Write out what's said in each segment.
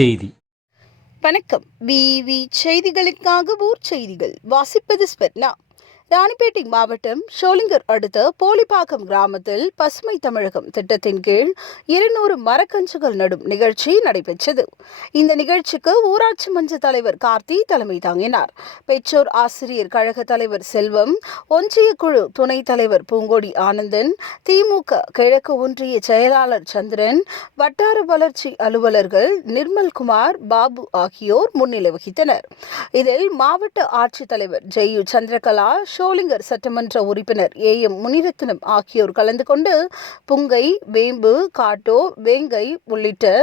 செய்தி. வணக்கம். விவி செய்திகளுக்காக ஊர் செய்திகள் வாசிப்பது ஸ்வர்ணா. ராணிப்பேட்டை மாவட்டம் ஷோலிங்கர் அடுத்த போலிப்பாக்கம் கிராமத்தில் பசுமை தமிழகம் திட்டத்தின் கீழ் 200 மரக்கன்றுகள் நடும் நிகழ்ச்சி நடைபெற்றது. இந்த நிகழ்ச்சிக்கு ஊராட்சி மன்ற தலைவர் கார்த்தி தலைமை தாங்கினார். பெற்றோர் ஆசிரியர் கழக தலைவர் செல்வம், ஒன்றிய குழு துணைத் தலைவர் பூங்கோடி ஆனந்தன், திமுக கிழக்கு ஒன்றிய செயலாளர் சந்திரன், வட்டார வளர்ச்சி அலுவலர்கள் நிர்மல்குமார், பாபு ஆகியோர் முன்னிலை வகித்தனர். இதில் மாவட்ட ஆட்சித்தலைவர் ஜெயு சந்திரகலா, ஷோலிங்கர் சட்டமன்ற உறுப்பினர் AM முனிரத்னம் ஆகியோர் கலந்து கொண்டு புங்கை, வேம்பு, காட்டோ, வேங்கை உள்ளிட்ட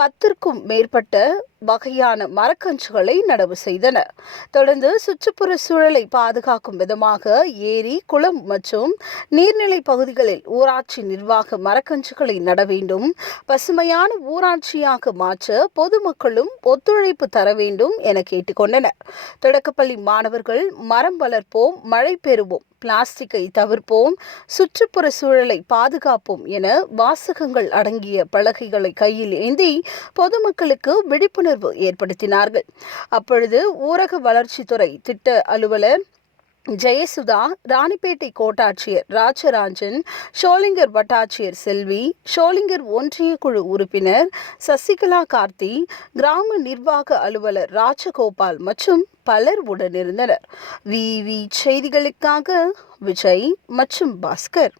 10க்கும் மேற்பட்ட வகையான மரக்கன்றுகளை நடவு செய்தனர். தொடர்ந்து சுற்றுப்புற சூழலை பாதுகாக்கும் விதமாக ஏரி, குளம் மற்றும் நீர்நிலை பகுதிகளில் ஊராட்சி நிர்வாக மரக்கன்றுகளை நட வேண்டும், பசுமையான ஊராட்சியாக மாற்ற பொதுமக்களும் ஒத்துழைப்பு தர வேண்டும் என கேட்டுக்கொண்டனர். தொடக்கப்பள்ளி மாணவர்கள் மரம் வளர்ப்போம், மழை பெறுவோம், பிளாஸ்டிக்கை தவிர்ப்போம், சுற்றுப்புற சூழலை பாதுகாப்போம் என வாசகங்கள் அடங்கிய பலகைகளை கையில் ஏந்தி பொதுமக்களுக்கு விழிப்புணர்வு ஏற்படுத்தினார்கள். அப்பொழுது ஊரக வளர்ச்சித்துறை திட்ட அலுவலர் ஜெயசுதா, ராணிப்பேட்டை கோட்டாட்சியர் ராஜராஜன், ஷோலிங்கர் வட்டாட்சியர் செல்வி, ஷோலிங்கர் ஒன்றிய குழு உறுப்பினர் சசிகலா கார்த்தி, கிராம நிர்வாக அலுவலர் ராஜகோபால் மற்றும் பலர் உடனிருந்தனர். விவி செய்திகளுக்காக விஜய் மற்றும் பாஸ்கர்.